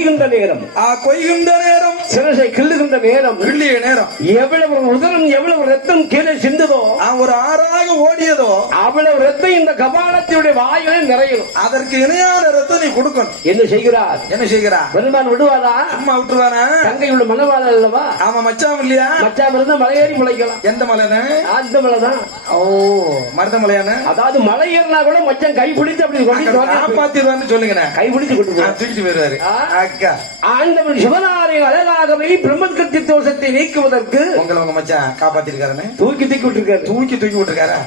கொய்கின்ற நேரம். கொய்கின்ற நேரம். சிரசை கிள்ளுகின்ற நேரம். கிள்ளிய நேரம். எவ்வளவு உதரம் எவ்வளவு ரத்தம் கீழே சிந்துதோ ஒரு ஆறாக ஓடியதோ அவ்வளவு ரத்தம் இந்த கபாலத்தினுடைய வாயிலே நிறையணும் அதற்கு இணையான ரத்தம் நீ கொடுக்கணும். என்ன செய்கிறார்? என்ன செய்கிறா பெருமான் விடுவாரா? அம்மா விட்டுருவானா? தங்கை உள்ள மனவாள அல்லவா? ஆமா மச்சான் இல்லையா? மச்சான் இருந்தா மலையேறி முளைக்கலாம். எந்த மலைன்னு? அந்த மலைதான். ஓ மருத மலையான? அதாவது மலை ஏறினா கூட மச்சான் கை பிடித்து அப்படி. காப்பாத்திடுவான்னு சொல்லுங்கண்ணே. கை பிடிச்சு கொண்டு போங்க. தூக்கிட்டு போயிருவாரு ஆ. அக்கா ஆண்டவன் சிவனாரின் அழகாகவே பிரம்மத்கத்தி தோஷத்தை நீக்குவதற்கு உங்களை உங்க மச்சான் காப்பாத்திருக்காருன்னு? தூக்கி தூக்கி விட்டுருக்காரு. தூக்கி தூக்கி விட்டுருக்காரா.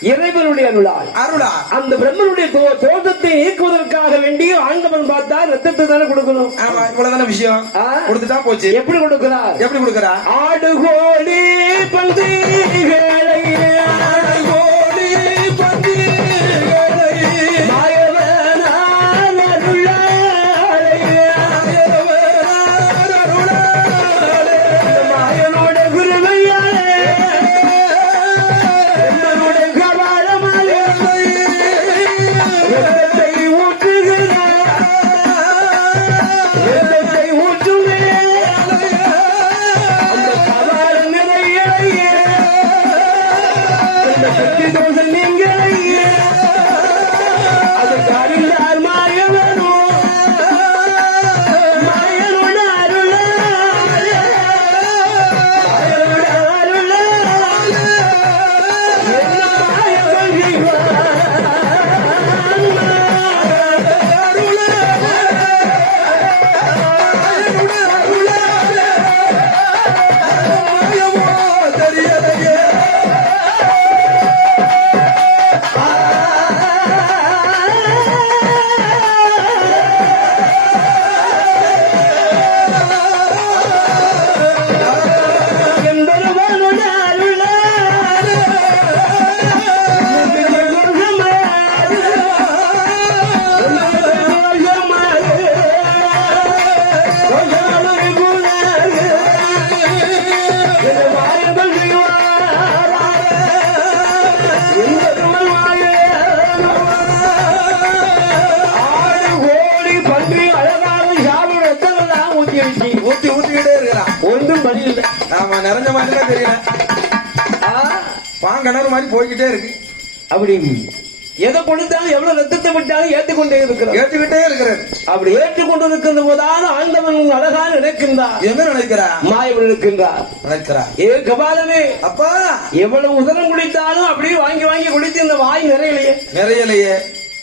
இறைவனுடைய அருளால். அருளா அந்த பிரம்மனுடைய தோ- தோஷத்தை நீக்குவதற்காக வேண்டி ஆண்டவன் பார்த்தா ரத்தத்தை தானே கொடுக்கணும். ஆமா இவ்வளவுதான விஷயம். கொடுத்துட்டா போச்சு. எப்படி கொடுக்கிறார்? எப்படி கொடுக்கறா? ஆடு கோழி பந்திகளை ஆமா நிறைஞ்ச மாதிரி தான் தெரியல பாங்கிணறு மாதிரி போய்கிட்டே இருக்கு. அப்படி. எதை கொடுத்தாலும் எவ்வளவு ரத்தத்தை விட்டாலும் ஏற்றுக்கொண்டே இருக்கிறார். கேட்டுக்கிட்டே இருக்கிறாரு. அப்படி ஏற்றுக்கொண்டு இருக்கின்ற போதான ஆண்டவன் அழகாக நினைக்கின்றார். என்ன நினைக்கிறா மாயவன் இருக்கின்றார் நினைக்கிறா ஏ கபாலமே அப்பா! எவ்வளவு உதரம் குடித்தாலும் அப்படியே வாங்கி வாங்கி குடித்து இந்த வாய் நிறையலையே. நிறையலையே.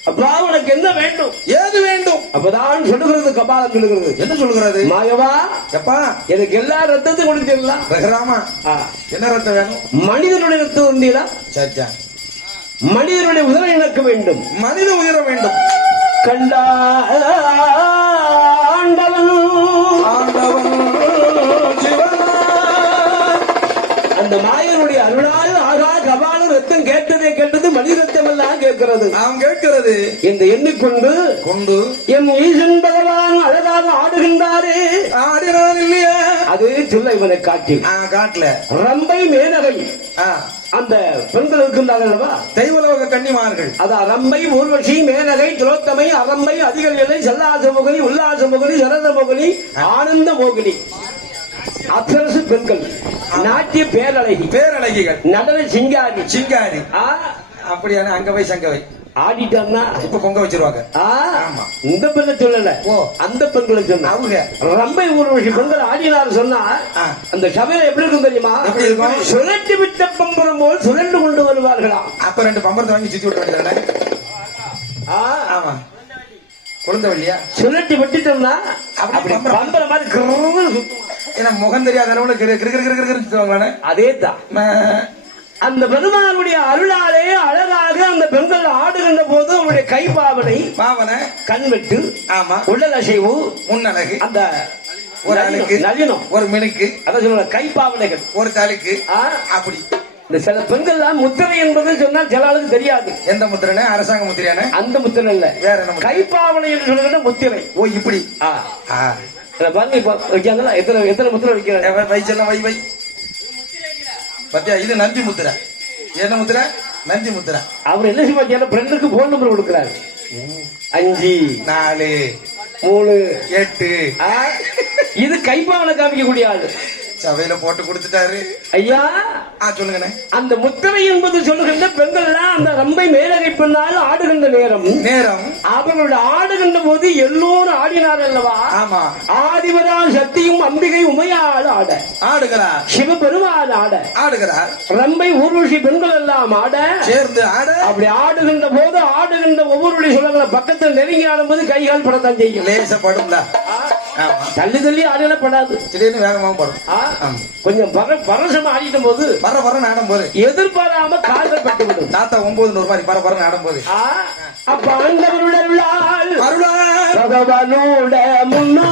அப்பா உனக்கு என்ன வேண்டும்? ஏது வேண்டும்? அப்பதான் சொல்லுகிறது கபாலம் சொல்லுகிறது. என்ன சொல்லுகிறது? மாயவா எப்பா? எனக்கு எல்லா ரத்தத்தையும் குடிச்சிடலாம் ரகுராமா. என்ன ரத்தம் வேணும்? மனிதனுடைய ரத்தம் வந்தீங்களா சச்சா மனிதனுடைய உதரம் எனக்கு வேண்டும். மனித உயிர வேண்டும். கண்டா ஆண்டவன் ஆண்டவன் அந்த மாயனுடைய அருளால் ஆகா கபாலம் ரத்தம் கேட்டதே கேட்டது மனித எல்லாம் கேட்கிறது. நாம் கேட்கிறது. என்று எண்ணிக்கொண்டு கொண்டு என் ஈசன் பகவான் அழகாக ஆடுகின்றாரே. ஆடினான் இல்லையா? அது சொல்ல இவனை காட்டி காட்டல. ரம்பை மேனகை. அந்த பெண்கள் இருக்கின்றார்கள் அல்லவா? தெய்வலோக கன்னிமார்கள். அதான் ரம்பை ஊர்வசி மேனகை துரோத்தமை அரம்பை அதிகலை செல்லாச மோகினி உல்லாச மோகினி சரத மோகினி ஆனந்த மோகினி. அப்சரசு பெண்கள். நாட்டிய பேரழகி. பேரழகிகள். நடன சிங்காரி. சிங்காரி. ஆ, அப்படியான அங்க வை சங்க வை ஆடிட்டான்னா இப்ப பொங்க வச்சிருவாங்க. இந்த பெண்ணை சொல்லல. ஓ. அந்த பெண்களை சொன்ன. அவங்க. ரம்பை ஊர்வசி பெண்கள் ஆடினார் சொன்னா. அந்த சபையில எப்படி இருக்கும் தெரியுமா? எப்படி இருக்கும்? சுழட்டி விட்ட பம்பரம் போல் சுழண்டு கொண்டு வருவார்களாம். அப்ப ரெண்டு பம்பரத்தை வாங்கி சுத்தி விட வேண்டியதானே ஆமா. குழந்தை வழியா சுழட்டி விட்டுட்டோம்னா அப்படி பம்பரம். மாதிரி. ஏன்னா முகம் தெரியாதவங்கள கிரு கிரு கிரு கிரு கிரு அதே தான்? அந்த பெருமானுடைய அருளாலே அழகாக அந்த பெண்கள் ஆடுகின்ற போது அவருடைய கைப்பாவனை பாவனை. கண்வெட்டு ஆமா. உடல் அசைவு முன்னழகு. அந்த ஒரு அழுக்கு. நளினம். ஒரு மினுக்கு. அதான் சொல்லுவாங்க கைப்பாவனைகள் ஒரு தழுக்கு ஆ, அப்படி. இந்த சில பெண்கள் முத்திரை என்பது சொன்னால் சில ஆளுக்கு தெரியாது. எந்த முத்திரனே? அரசாங்க முத்திரையானே? அந்த முத்திரை இல்ல. வேற என்ன முத்திரை? கைப்பாவனை என்று சொல்லுகிற முத்திரை. ஓ இப்படி. பாருங்க இப்ப வைக்காங்களா? எத்தனை எத்தனை முத்திரை வைக்கிறாங்க? வை- வை செல்லம் வை வை. பத்தியா இது நந்தி முத்திரை. என்ன முத்திரை? நந்தி முத்திரை. அவர் என்ன செய்வாங்க பெண்ணுக்கு போன் நம்பர் கொடுக்கிறாரு. அஞ்சு நாலு மூணு எட்டு. இது கைப்பாவனை காமிக்கக்கூடிய ஆளு. சபையில போட்டு கொடுத்துட்டாரு. ஐயா சொல்லுங்கண்ணே. அந்த முத்திரை என்பது சொல்லுகின்ற பெண்கள்லாம் அந்த ரம்பை மேலகை பெண்ணால் ஆடுகின்ற நேரம். நேரம். அவர்களுடைய ஆடுகின்ற போது எல்லோரும் ஆடினார் அல்லவா? ஆமா. ஆதிவரா சக்தியும் அம்பிகை உமையால் ஆட. ஆடுகிறார். சிவபெருமான் ஆட. ஆடுகிறார். ரம்பை ஊர்வசி பெண்கள் எல்லாம் ஆட. சேர்ந்து ஆட. அப்படி ஆடுகின்ற போது ஆடுகின்ற ஒவ்வொருடைய சொல்லுங்கள பக்கத்தில் நெருங்கி ஆடும்போது கைகால் படத்தான் செய்யும். லேச படும்ல ஆமா தள்ளி தள்ளி ஆடுகள படாது. திடீர்னு வேகமாவும் படும். கொஞ்சம் பர பரசம் ஆடிடும் போது வர வர ஆடும் போது. எதிர்பாராம கால்கள் பட்டு விடும். தாத்தா ஒன்பது நூறு மாதிரி பர பர ஆடும் போது. அப்ப ஆண்டவருடைய முன்னா